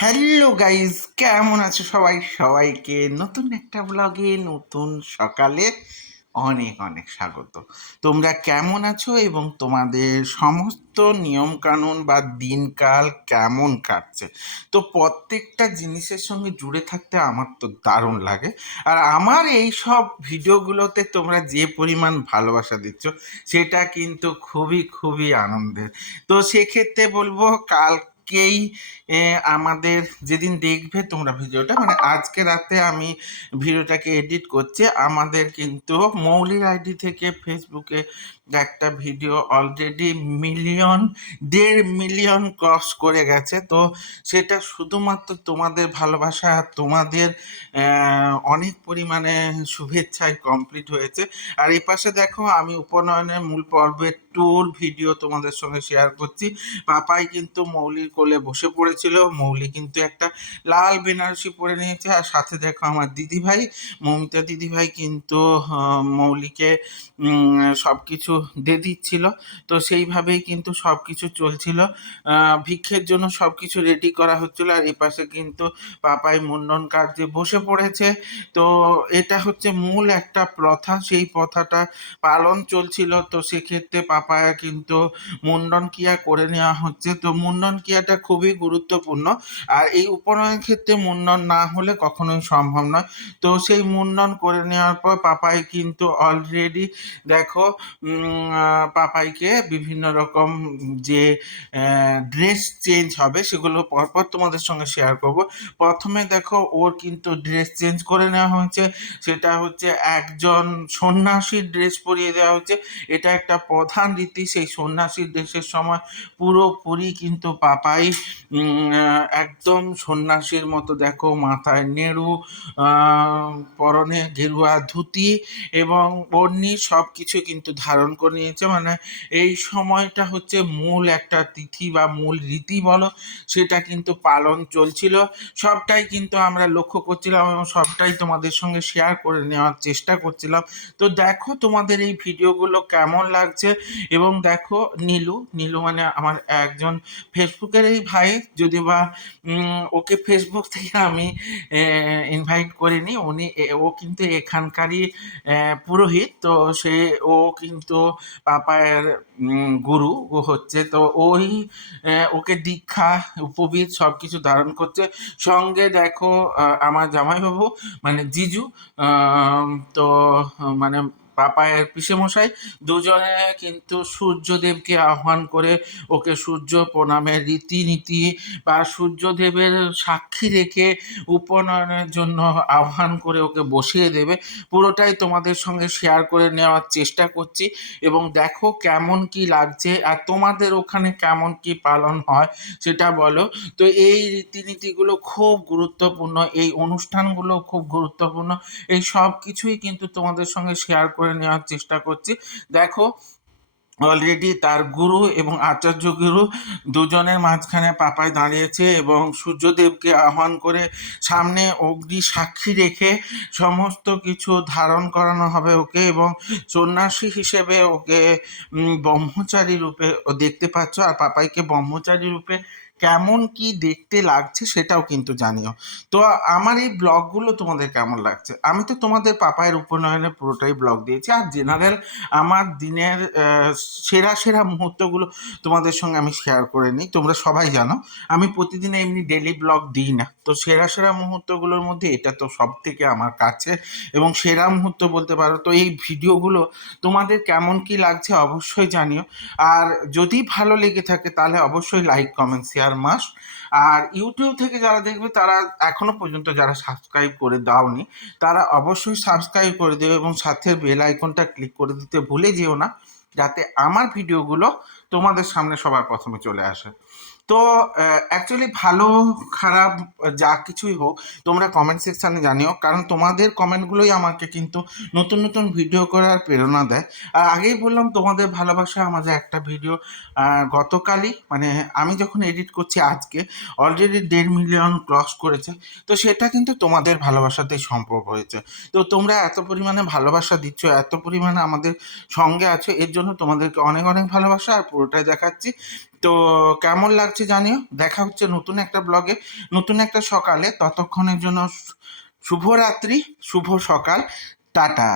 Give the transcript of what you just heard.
Hello guys, কেমন আছো সবাই? সবাইকে নতুন একটা ব্লগে নতুন সকালে অনেক অনেক স্বাগত। তোমরা কেমন আছো এবং তোমাদের সমস্ত নিয়মকানুন বা দিনকাল কেমন কাটছে? তো প্রত্যেকটা জিনিসের সঙ্গে জুড়ে থাকতে আমার তো দারুণ লাগে। আর আমার এই সব ভিডিওগুলোতে তোমরা যে পরিমাণ ভালোবাসা দিচ্ছ সেটা কিন্তু খুবই খুবই আনন্দের। তো সেক্ষেত্রে বলবো কালকেই আমাদের যেদিন দেখবে তোমরা ভিডিওটা, মানে আজকে রাতে আমি ভিডিওটাকে এডিট করছি, আমাদের কিন্তু মৌলিক আইডি থেকে ফেসবুকে একটা ভিডিও অলরেডি 1.5 মিলিয়ন ক্রস করে গেছে। তো সেটা শুধুমাত্র তোমাদের ভালোবাসা আর তোমাদের অনেক পরিমাণে শুভেচ্ছায় কমপ্লিট হয়েছে। আর এই পাশে দেখো আমি উপনয়নের মূল পর্বের ট্যুর ভিডিও তোমাদের সঙ্গে শেয়ার করছি। পাপাই কিন্তু মৌলির কোলে বসে পড়েছিল, মৌলি কিন্তু একটা লাল বেনারসি পরে নিয়েছে। আর সাথে দেখো আমার দিদিভাই, মৌমিতা দিদিভাই কিন্তু মৌলিকে সব কিছু দিয়ে দিচ্ছিল। তো সেইভাবেই কিন্তু সব কিছু চলছিল, ভিক্ষের জন্য সব কিছু রেডি করা হচ্ছিল। আর এপাশে কিন্তু পাপাই মুন্ডন কার্যে বসে পড়েছে। তো এটা হচ্ছে মূল একটা প্রথা, সেই প্রথাটা পালন চলছিল। তো সেক্ষেত্রে পাপায়া কিন্তু মুন্ডন ক্রিয়া করে নেওয়া হচ্ছে। তো মুন্ডন ক্রিয়াটা খুবই গুরুত্বপূর্ণ, আর এই উপনয়নের ক্ষেত্রে মুন্ডন না হলে কখনোই সম্ভব নয়। তো সেই মুন্ডন করে নেওয়ার পর পাপাই কিন্তু অলরেডি দেখো পাপাইকে বিভিন্ন রকম যে ড্রেস চেঞ্জ হবে সেগুলো পরপর তোমাদের সঙ্গে শেয়ার করব। প্রথমে দেখো ওর কিন্তু ড্রেস চেঞ্জ করে নেওয়া হয়েছে, সেটা হচ্ছে একজন সন্ন্যাসীর ড্রেস পরিয়ে দেওয়া হচ্ছে। এটা একটা প্রধান রীতি। সেই সন্ন্যাসীর ড্রেসের সময় পুরোপুরি কিন্তু পাপাই একদম সন্ন্যাসীর মতো, দেখো মাথায় নেড়ু, পরনে গেরুয়া ধুতি এবং ওড়নি সব কিছু কিন্তু ধারণ করে নিয়েছে। মানে এই সময়টা হচ্ছে মূল একটা তিথি বা মূল রীতি বলো, সেটা কিন্তু পালন চলছিল। সবটাই কিন্তু আমরা লক্ষ্য করছিলাম এবং সবটাই তোমাদের সঙ্গে শেয়ার করে নেওয়ার চেষ্টা করছিলাম। তো দেখো তোমাদের এই ভিডিওগুলো কেমন লাগছে। এবং দেখো নীলু, নীলু মানে আমার একজন ফেসবুকের এই ভাই, যদিও বা ওকে ফেসবুক থেকে আমি ইনভাইট করিনি, ও কিন্তু এখানকারই পুরোহিত। তো সে ও কিন্তু পাপায়ের গুরু ও হচ্ছে। তো ওই ওকে দীক্ষা উপবিদ সব কিছু ধারণ করছে। সঙ্গে দেখো আমার জামাইবাবু মানে জিজু, তো মানে পাপায়ের পিসেমশাই, দুজনে কিন্তু সূর্যদেবকে আহ্বান করে ওকে সূর্য প্রণামের রীতিনীতি বা সূর্যদেবের সাক্ষী রেখে উপনয়নের জন্য আহ্বান করে ওকে বসিয়ে দেবে। পুরোটাই তোমাদের সঙ্গে শেয়ার করে নেওয়ার চেষ্টা করছি। এবং দেখো কেমন কি লাগছে আর তোমাদের ওখানে কেমন কি পালন হয় সেটা বলো। তো এই রীতিনীতিগুলো খুব গুরুত্বপূর্ণ, এই অনুষ্ঠানগুলো খুব গুরুত্বপূর্ণ। এই সব কিছুই কিন্তু তোমাদের সঙ্গে শেয়ার করে নেওয়ার চেষ্টা করছি। দেখো অলরেডি তার গুরু এবং আচার্য গুরু দুজনের মাঝখানে পাপায় দাঁড়িয়েছে এবং সূর্যদেবকে আহ্বান করে সামনে অগ্নি সাক্ষী রেখে সমস্ত কিছু ধারণ করানো হবে ওকে। এবং সন্ন্যাসী হিসেবে ওকে ব্রহ্মচারী রূপে দেখতে পাচ্ছ। আর পাপাইকে ব্রহ্মচারী রূপে কেমন কি দেখতে লাগছে সেটাও কিন্তু জানিও। তো আমার এই ব্লগগুলো তোমাদের কেমন লাগছে? আমি তো তোমাদের পাপায়ের উপনয়নের পুরোটাই ব্লগ দিয়েছি, আর জেনারেল আমার দিনের সেরা সেরা মুহূর্তগুলো তোমাদের সঙ্গে আমি শেয়ার করে নিই। তোমরা সবাই জানো আমি প্রতিদিন এমনি ডেলি ব্লগ দিই না। তো সেরা সেরা মুহূর্তগুলোর মধ্যে এটা তো সব থেকে আমার কাছে এবং সেরা মুহূর্ত বলতে পারো। তো এই ভিডিওগুলো তোমাদের কেমন কি লাগছে অবশ্যই জানিও। আর যদি ভালো লেগে থাকে তাহলে অবশ্যই লাইক কমেন্ট শেয়ার মাস্ট। আর ইউটিউব থেকে যারা দেখবে তারা এখনো পর্যন্ত যারা সাবস্ক্রাইব করে দাওনি তারা অবশ্যই সাবস্ক্রাইব করে দেবে এবং সাথে বেল আইকনটা ক্লিক করে দিতে ভুলে যেও না, যাতে আমার ভিডিওগুলো তোমাদের সামনে সবার প্রথমে চলে আসে। তো অ্যাকচুয়ালি ভালো খারাপ যা কিছুই হোক তোমরা কমেন্ট সেকশানে জানিও, কারণ তোমাদের কমেন্টগুলোই আমাকে কিন্তু নতুন নতুন ভিডিও করার প্রেরণা দেয়। আর আগেই বললাম তোমাদের ভালোবাসা আমাদের একটা ভিডিও গতকালই, মানে আমি যখন এডিট করছি আজকে অলরেডি 1.5 মিলিয়ন ক্রস করেছে। তো সেটা কিন্তু তোমাদের ভালোবাসাতেই সম্ভব হয়েছে। তো তোমরা এত পরিমাণে ভালোবাসা দিচ্ছ, এত পরিমাণে আমাদের সঙ্গে আছো, এর জন্য তোমাদেরকে অনেক অনেক ভালোবাসা। আর পুরোটাই দেখাচ্ছি তো কেমন লাগছে জানিও। দেখা হচ্ছে নতুন একটা ব্লগে, নতুন একটা সকালে। ততক্ষণের জন্য শুভরাত্রি, শুভ সকাল, টাটা।